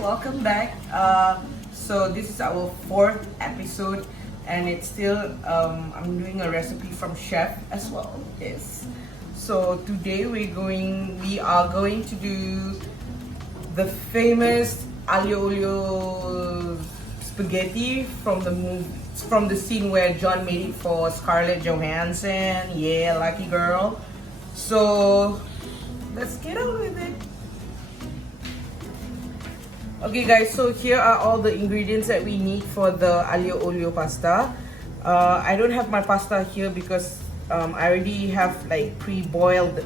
welcome back. So this is our fourth episode, and it's still I'm doing a recipe from chef as well. Yes. So today we are going to do the famous Aglio Olio spaghetti from the scene where John made it for Scarlett Johansson. Yeah, lucky girl. So let's get on with it. Okay guys, so here are all the ingredients that we need for the Aglio Olio pasta. I don't have my pasta here because I already have like pre-boiled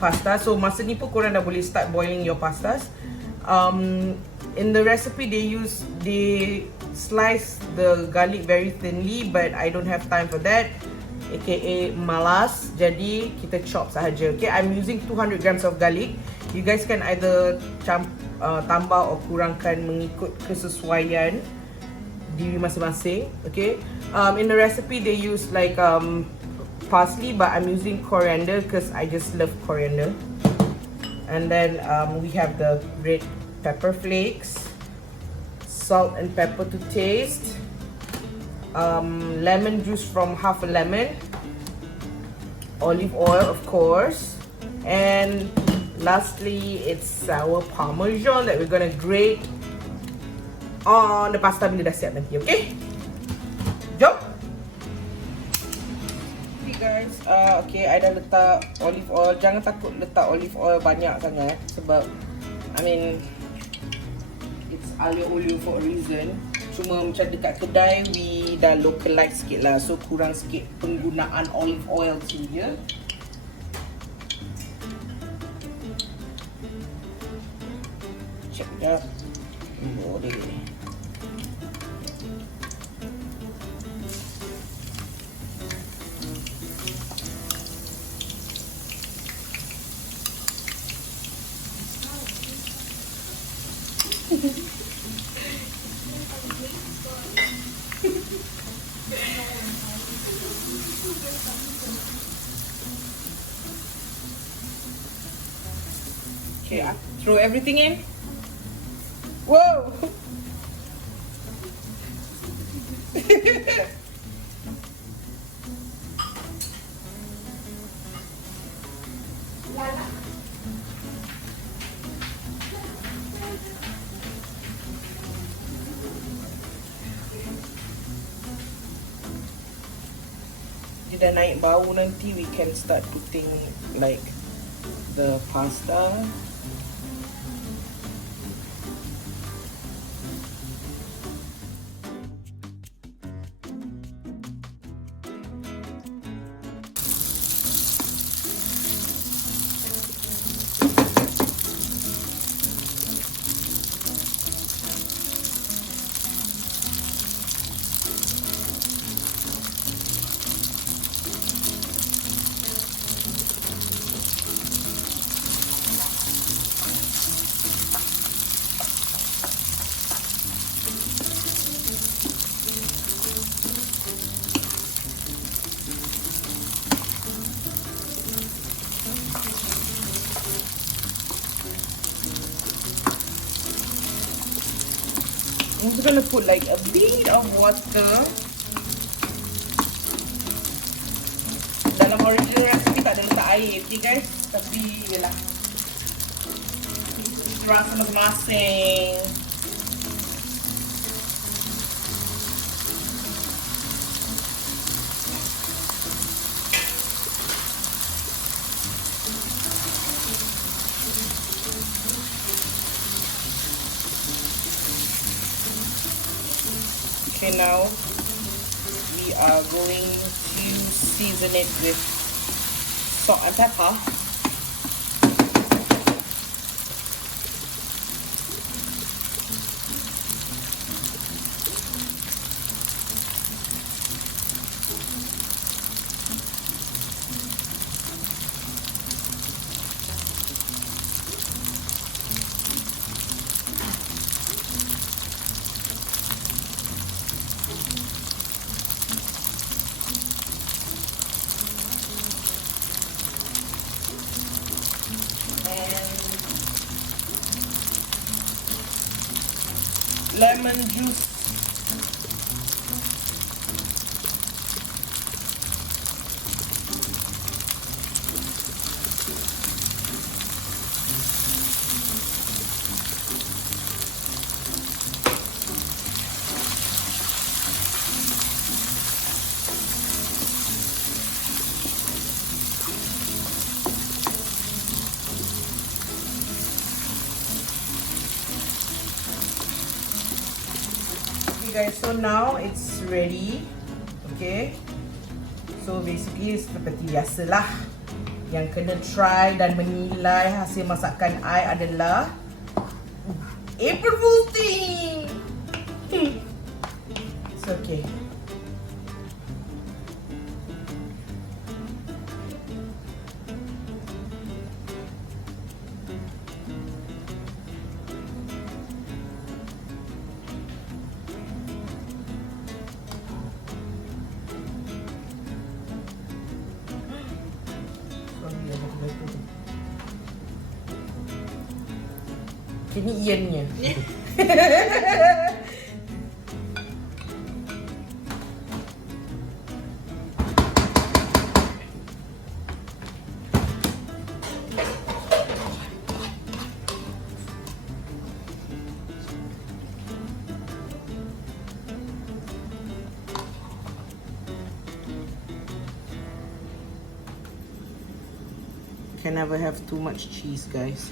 pasta. So masa ni pun korang dah boleh start boiling your pastas. In the recipe they slice the garlic very thinly, but I don't have time for that, aka malas. Jadi kita chop sahaja. Okay, I'm using 200 grams of garlic. You guys can either tambah atau kurangkan mengikut kesesuaian diri masing-masing. Okay, in the recipe they use like parsley, but I'm using coriander because I just love coriander. And then we have the red pepper flakes, salt and pepper to taste, lemon juice from half a lemon, olive oil of course, and lastly it's sour parmesan that we're gonna grate on the pasta bila dah siap nanti. Okay, jom. Okay guys, okay, I dah letak olive oil. Jangan takut letak olive oil banyak sangat sebab I mean it's Aglio Olio for a reason. Cuma macam dekat kedai we dah localize sikit lah, so kurang sikit penggunaan olive oil sini je. Check sekejap. Boleh. Okay, I throw everything in. Whoa! Dia dah naik bau nanti, we can start putting like the pasta. I'm just gonna put like a bit of water. Dalam original recipe tak ada letak air, okay guys? Tapi yelah, rasa masing-masing. Okay, now we are going to season it with salt and pepper. lemon juice. Guys, so now it's ready. Okay, so basically seperti biasalah, yang kena try dan menilai hasil masakan I adalah April Fool's thing. It's okay. Ini iannya. Can never have too much cheese, guys.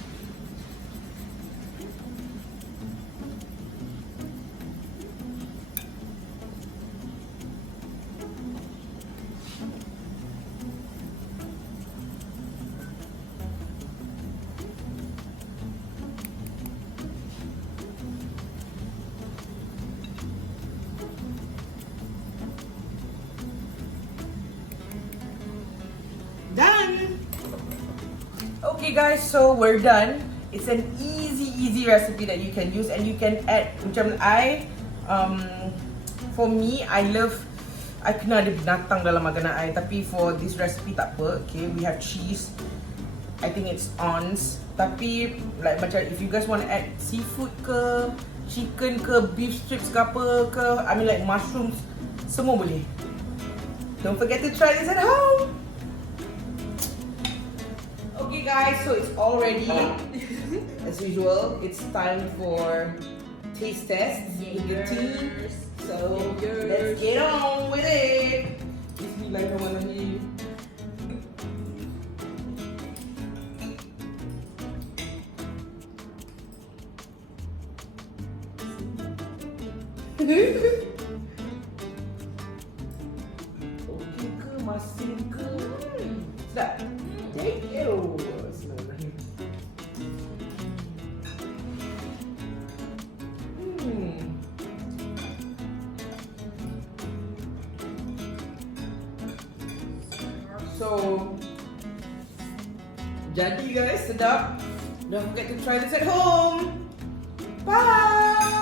Done. Okay guys, so we're done. It's an easy recipe that you can use, and you can add macam for me I kena ada binatang dalam makanan I, tapi for this recipe tak apa. Okay, we have cheese. I think it's ons. Tapi like macam if you guys want to add seafood ke, chicken ke, beef strips ke apa ke, I mean like mushrooms, semua boleh. Don't forget to try this at home. Okay guys, so it's all ready. As usual, it's time for taste test with the team. So let's get on with it. Bismillahirrahmanirrahim. Okay ke, masin ke? Sedap. Thank you. Bismillahirrahmanirrahim. So, jadi guys, sedap. Don't forget to try this at home. Bye.